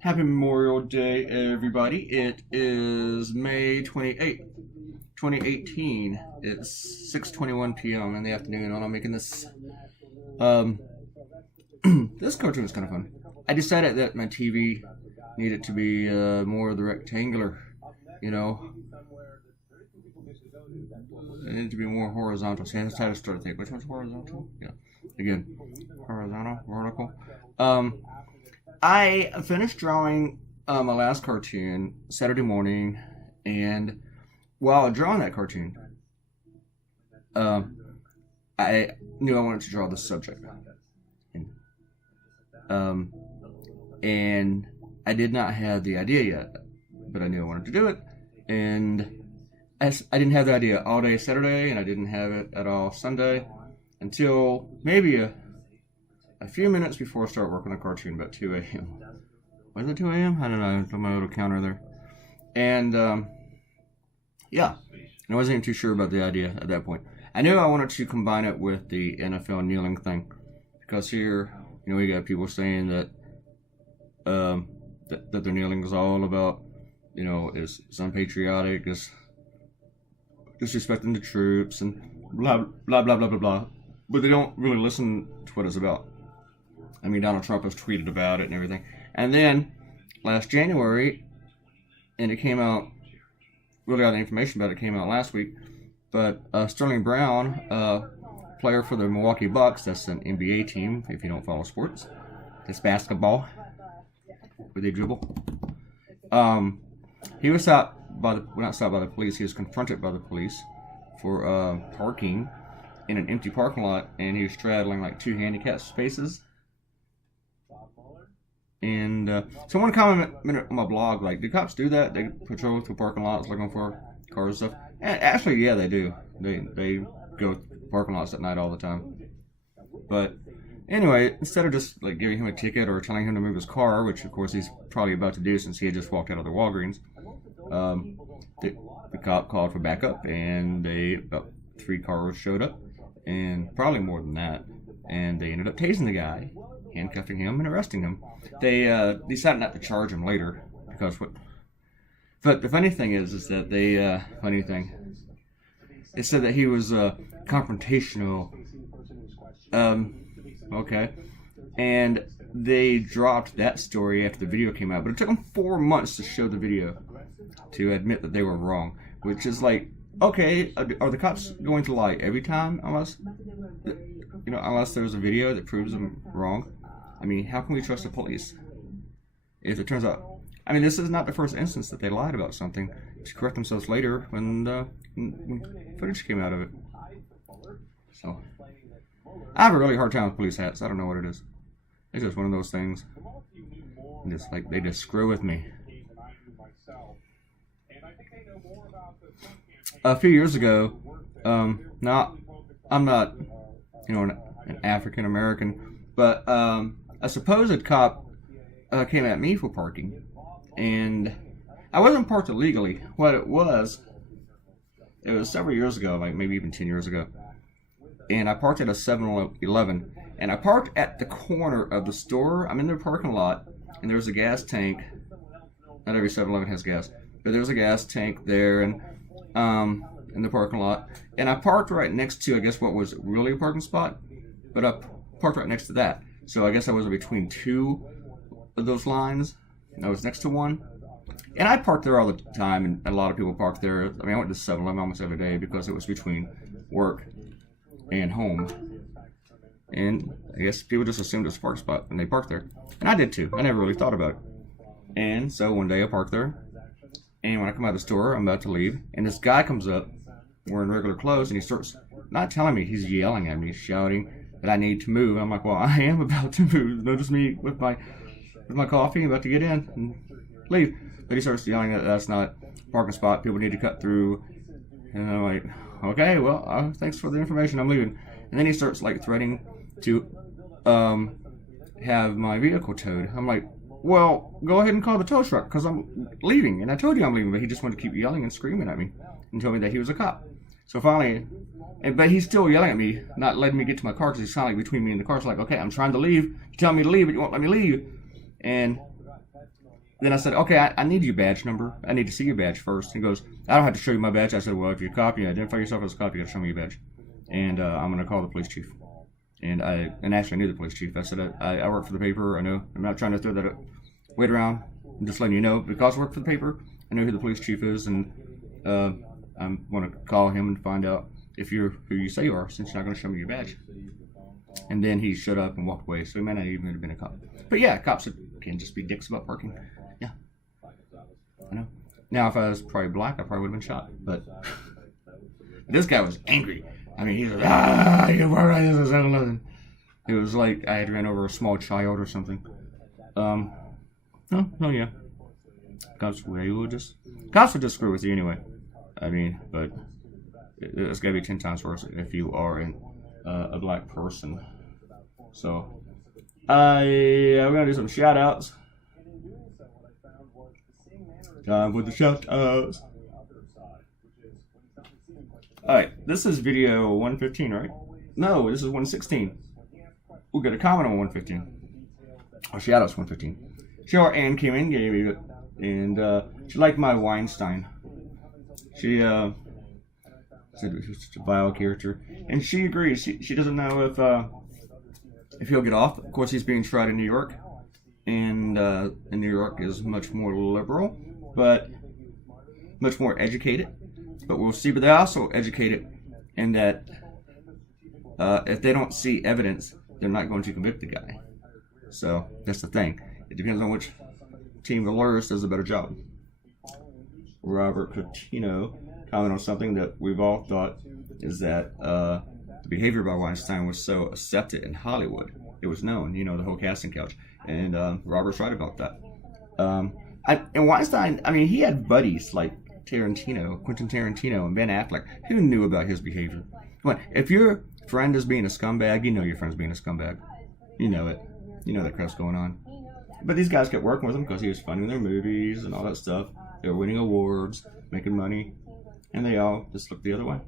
Happy Memorial Day, everybody. It is May 28th, 2018. It's 6:21 p.m. in the afternoon, and I'm making this. This cartoon is kind of fun. I decided that my TV needed to be more of the rectangular, you know. It needed to be more horizontal. See, that's how to start to think. Which one's horizontal? Yeah. Again, horizontal, vertical. I finished drawing my last cartoon Saturday morning, and while drawing that cartoon, I knew I wanted to draw the subject. And I did not have the idea yet, but I knew I wanted to do it, and I didn't have the idea all day Saturday, and I didn't have it at all Sunday until maybe a few minutes before I start working on a cartoon, about 2 a.m. Was it 2 a.m.? I don't know. It's on my little counter there. And, yeah. And I wasn't even too sure about the idea at that point. I knew I wanted to combine it with the NFL kneeling thing. Because here, you know, we got people saying that that their kneeling is all about, you know, is unpatriotic, is disrespecting the troops, and blah, blah, blah, blah, blah, blah. But they don't really listen to what it's about. I mean, Donald Trump has tweeted about it and everything. And then, last January, and it came out, really all the information about it came out last week, but Sterling Brown, player for the Milwaukee Bucks, that's an NBA team, if you don't follow sports, it's basketball, where they dribble. He was stopped by the, well, not stopped by the police, he was confronted by the police for parking in an empty parking lot, and he was straddling like 2 handicap spaces. And someone commented on my blog, like, do cops do that? They patrol through parking lots looking for cars and stuff? And actually, yeah, they do. They go through parking lots at night all the time. But anyway, instead of just like giving him a ticket or telling him to move his car, which of course he's probably about to do since he had just walked out of the Walgreens, the cop called for backup, and about 3 cars showed up, and probably more than that, and they ended up tasing the guy, handcuffing him, and arresting him. They decided not to charge him later because what. But the funny thing is that they said that he was confrontational. Okay, and they dropped that story after the video came out, but it took them 4 months to show the video to admit that they were wrong, which is like, okay, are the cops going to lie every time unless there's a video that proves them wrong? I mean, how can we trust the police if it turns out? I mean, this is not the first instance that they lied about something to correct themselves later when footage came out of it. So, I have a really hard time with police hats. I don't know what it is. It's just one of those things. Just like they just screw with me. A few years ago, now I'm not, an African American, but a supposed cop came at me for parking, and I wasn't parked illegally. What it was several years ago, like maybe even 10 years ago, and I parked at a 7-Eleven, and I parked at the corner of the store. I'm in their parking lot, and there's a gas tank. Not every 7-Eleven has gas, but there's a gas tank there, and in the parking lot, and I parked right next to, I guess, what was really a parking spot, but I parked right next to that. So I guess I was between 2 of those lines, and I was next to one. And I parked there all the time, and a lot of people parked there. I mean, I went to 7-Eleven almost every day because it was between work and home. And I guess people just assumed it was a park spot, and they parked there. And I did too. I never really thought about it. And so one day I parked there, and when I come out of the store, I'm about to leave, and this guy comes up wearing regular clothes, and he starts not telling me, he's yelling at me, shouting that I need to move. I'm like, well, I am about to move. Notice me with my coffee, I'm about to get in and leave. But he starts yelling that that's not a parking spot, people need to cut through. And I'm like, okay, well, thanks for the information, I'm leaving. And then he starts like threatening to have my vehicle towed. I'm like, well, go ahead and call the tow truck because I'm leaving. And I told you I'm leaving, but he just wanted to keep yelling and screaming at me and told me that he was a cop. So finally, but he's still yelling at me, not letting me get to my car because he's kind of like between me and the car. So like, okay, I'm trying to leave. You're telling me to leave, but you won't let me leave. And then I said, okay, I need your badge number. I need to see your badge first. He goes, I don't have to show you my badge. I said, well, if you're a cop, you identify yourself as a cop, you got to show me your badge. And I'm going to call the police chief. And actually I knew the police chief. I said, I work for the paper. I know. I'm not trying to throw that weight around. I'm just letting you know, because I work for the paper, I know who the police chief is, and I'm going to call him and find out if you're who you say you are, since you're not going to show me your badge. And then he shut up and walked away, so he may not even have been a cop. But yeah, cops can just be dicks about parking. Yeah, I know. Now, if I was probably black, I probably would have been shot. But this guy was angry. I mean, he's like, you were right, this is 7-Eleven. It was like I had ran over a small child or something. Oh yeah. Cops would just screw with you anyway. I mean, but it's got to be 10 times worse if you are a black person. So, we're going to do some shout outs. Time for the shout outs. Alright, this is video 115, right? No, this is 116. We'll get a comment on 115. Oh, shout outs 115. Sure, Ann came in, gave me it, and she liked my Weinstein. She said it was such a vile character, and she agrees. She doesn't know if he'll get off. Of course, he's being tried in New York, and New York is much more liberal, but much more educated. But we'll see. But they're also educated in that if they don't see evidence, they're not going to convict the guy. So that's the thing. It depends on which team of lawyers does a better job. Robert Coutinho commented on something that we've all thought is that the behavior by Weinstein was so accepted in Hollywood. It was known, the whole casting couch. And Robert's right about that. And Weinstein, I mean, he had buddies like Quentin Tarantino, and Ben Affleck, who knew about his behavior. Come on, if your friend is being a scumbag, you know your friend's being a scumbag. You know it. You know that crap's going on. But these guys kept working with him because he was funding their movies and all that stuff. They were winning awards, making money, and they all just looked the other way.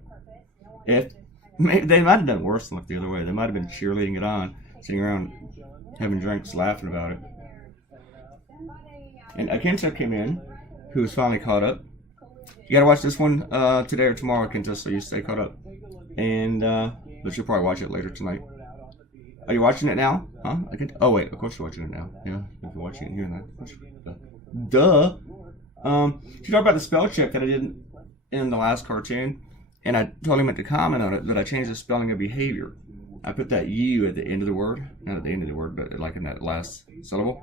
They might have done worse than look the other way. They might have been cheerleading it on, sitting around having drinks, laughing about it. And Akenta came in, who was finally caught up. You gotta watch this one today or tomorrow, Akenta, so you stay caught up. And but you'll probably watch it later tonight. Are you watching it now? Huh? Oh wait, of course you're watching it now. Yeah, if you're watching it here, that. Duh. She talked about the spell check that I did in the last cartoon, and I told him to comment on it that I changed the spelling of behavior. I put that U at the end of the word, not at the end of the word, but like in that last syllable.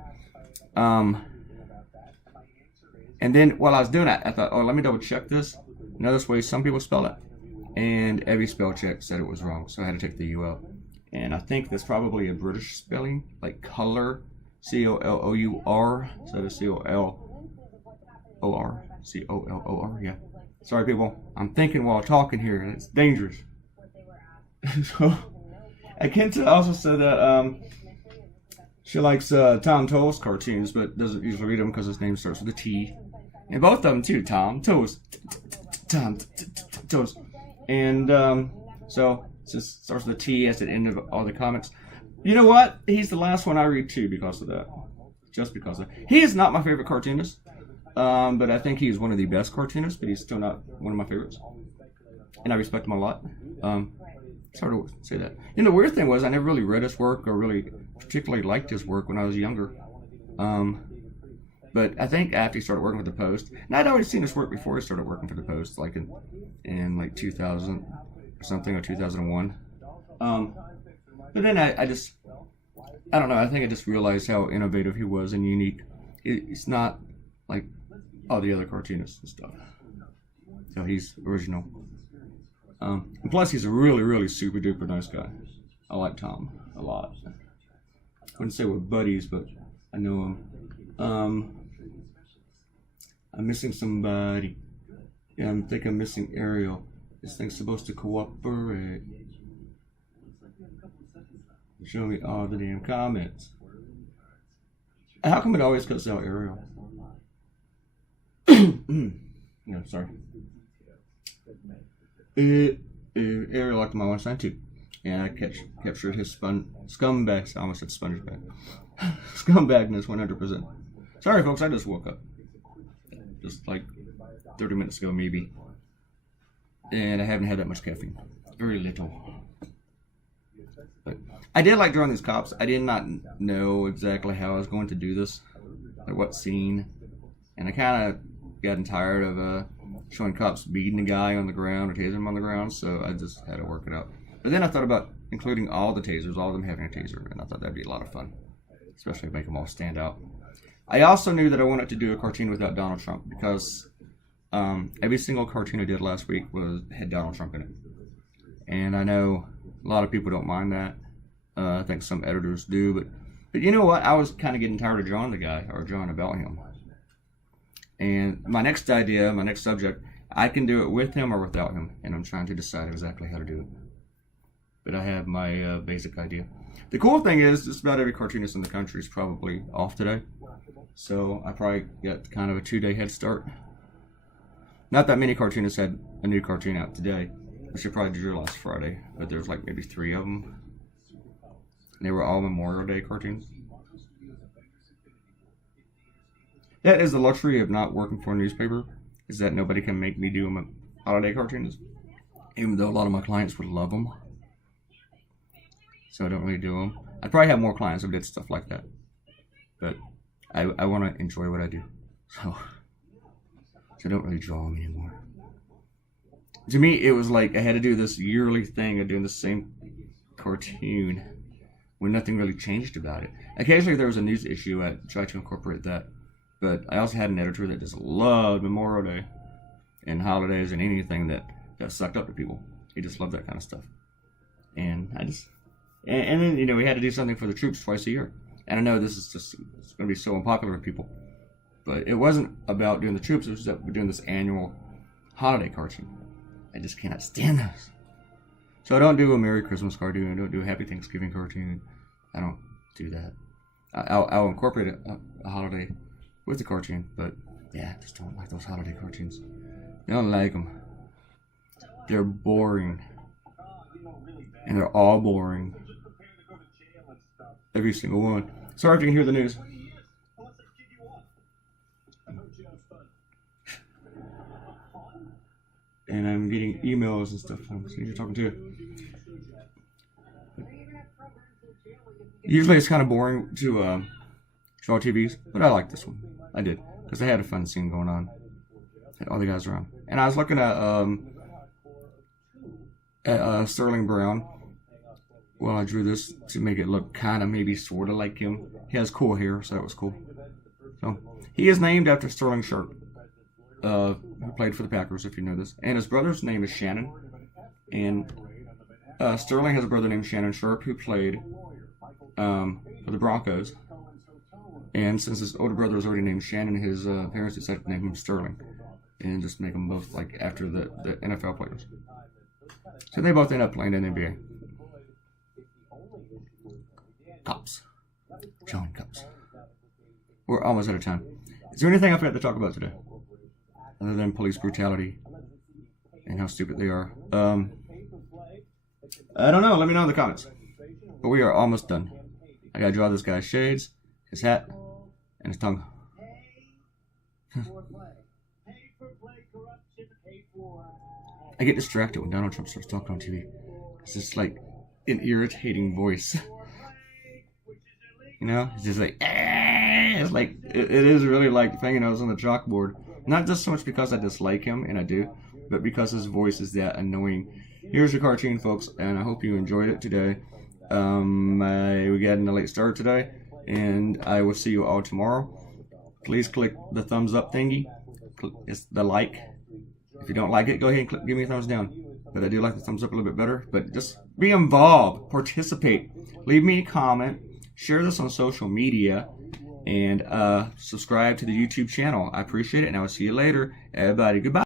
And then while I was doing that, I thought, oh, let me double check this. Notice way some people spell it, and every spell check said it was wrong, so I had to take the U out. And I think that's probably a British spelling, like color, C-O-L-O-U-R, instead of C-O-L-O-R, C-O-L-O-R, yeah. Sorry, people, I'm thinking while talking here, and it's dangerous. So, Akenta also said that she likes Tom Toll's cartoons, but doesn't usually read them because his name starts with a T. And both of them, too, Tom Toes. Tom Toes. And so, since it starts with a T at the end of all the comics. You know what? He's the last one I read, too, because of that. Just because of that. He is not my favorite cartoonist, but I think he's one of the best cartoonists, but he's still not one of my favorites. And I respect him a lot. It's hard to say that. The weird thing was I never really read his work or really particularly liked his work when I was younger. But I think after he started working with the Post, and I'd already seen his work before he started working for the Post, like in like 2000 or something, or 2001. But then I don't know, I think I just realized how innovative he was and unique. He's not like all the other cartoonists and stuff. So he's original. And plus, he's a really, really super duper nice guy. I like Tom a lot. I wouldn't say we're buddies, but I know him. I'm missing somebody. Yeah, I think I'm missing Ariel. This thing's supposed to cooperate. Show me all the damn comments. How come it always cuts out Ariel? No, sorry. Ariel liked my Weinstein too. and I captured his scumbags. I almost said sponge bag. Scumbagness 100%. Sorry, folks, I just woke up. Just like 30 minutes ago, maybe. And I haven't had that much caffeine. Very little. But I did like drawing these cops. I did not know exactly how I was going to do this. Like what scene. And I kind of gotten tired of showing cops beating a guy on the ground or tasing him on the ground, so I just had to work it out. But then I thought about including all the tasers, all of them having a taser, and I thought that'd be a lot of fun, especially make them all stand out. I also knew that I wanted to do a cartoon without Donald Trump because every single cartoon I did last week had Donald Trump in it. And I know a lot of people don't mind that. I think some editors do, but you know what? I was kind of getting tired of drawing the guy or drawing about him. And my next idea, my next subject, I can do it with him or without him, and I'm trying to decide exactly how to do it. But I have my basic idea. The cool thing is, just about every cartoonist in the country is probably off today, so I probably got kind of a 2-day head start. Not that many cartoonists had a new cartoon out today, which I probably drew last Friday, but there's like maybe 3 of them. And they were all Memorial Day cartoons. That is the luxury of not working for a newspaper, is that nobody can make me do them holiday cartoons, even though a lot of my clients would love them. So I don't really do them. I'd probably have more clients if I did stuff like that. But I want to enjoy what I do. So I don't really draw them anymore. To me, it was like I had to do this yearly thing of doing the same cartoon when nothing really changed about it. Occasionally there was a news issue, I'd try to incorporate that. But I also had an editor that just loved Memorial Day and holidays and anything that sucked up to people. He just loved that kind of stuff. And and then, you know, we had to do something for the troops twice a year. And I know this is just, it's going to be so unpopular with people. But it wasn't about doing the troops, it was about doing this annual holiday cartoon. I just cannot stand those. So I don't do a Merry Christmas cartoon, I don't do a Happy Thanksgiving cartoon. I don't do that. I'll incorporate a holiday with the cartoon, but yeah, I just don't like those holiday cartoons. I don't like them. They're boring. And they're all boring. Every single one. Sorry if you can hear the news. And I'm getting emails and stuff from you're talking to. Usually it's kind of boring to draw TVs, but I like this one. I did, because they had a fun scene going on. Had all the guys around. And I was looking at Sterling Brown while I drew this to make it look kind of maybe sort of like him. He has cool hair, so that was cool. So he is named after Sterling Sharp, who played for the Packers, if you know this. And his brother's name is Shannon. And Sterling has a brother named Shannon Sharp who played for the Broncos. And since his older brother was already named Shannon, his parents decided to name him Sterling. And just make them both like after the NFL players. So they both end up playing in the NBA. Cops. John Cops. We're almost out of time. Is there anything I forgot to talk about today? Other than police brutality and how stupid they are. I don't know. Let me know in the comments. But we are almost done. I gotta draw this guy's shades, his hat, and his tongue. I get distracted when Donald Trump starts talking on TV. It's just like an irritating voice. You know, it's just like, it's like, it is really like fingernails on the chalkboard. Not just so much because I dislike him, and I do, but because his voice is that annoying. Here's your cartoon, folks, and I hope you enjoyed it today. We got in a late start today, and I will see you all tomorrow. Please click the thumbs up thingy. It's the like. If you don't like it, go ahead and give me a thumbs down. But I do like the thumbs up a little bit better. But just be involved. Participate. Leave me a comment. Share this on social media. And subscribe to the YouTube channel. I appreciate it. And I will see you later. Everybody, goodbye.